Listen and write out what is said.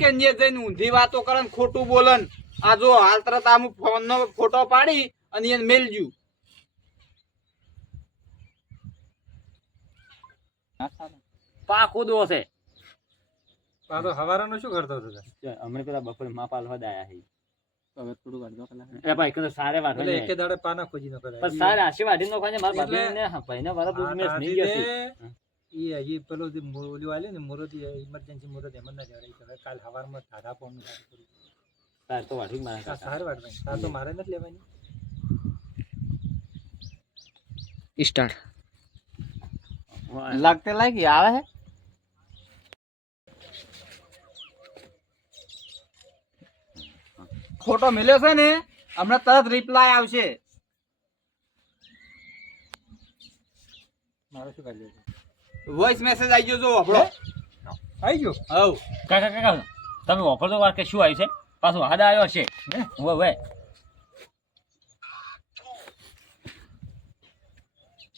કે ને જઈને ઊંધી વાતો કરે ને ખોટું બોલે ને આ જો હાલ તરત આમ ફોન નો ફોટો પાડી અને એને મેલજુ પાકું દો છે પાછો હવારાનો શું કરતો હતો હમણાં પેલા બપોરે માં પાલવા દાયા છે હવે થોડું અડધો કલાક એ ભાઈ કદાચ સારે વાત એટલે એકે દાડે પાના ખોજી ન કરાય પણ સારે આશીર્વાદ નો ખાને મારા એટલે- ભાભી ને ભાઈ ને વાળા દૂધ મેસ નહીં ગયો છે એ હજી પેલો જે ઓલું આલે ને મુરતી ઇમરજન્સી મુરત એમ ના જવાય કે કાલ હવારમાં ધારા પાવાનું સારું કરું તાર તો વાઠી મારા આ કાકા સાર વાટવાની તાર તો મારે નથી લેવાની સ્ટાર્ટ લાગતે લાગી આવે હે ફોટો મળ્યો છે ને હમણાં તરત રિપ્લાય આવશે મારે શું કરી વોઇસ મેસેજ આવી ગયો જો આપણો આવી ગયો હવ કાકા કાકા તમે ઓફર તો વાર કે શું આવ્યું છે પાછું હાડા આવ્યો છે હવે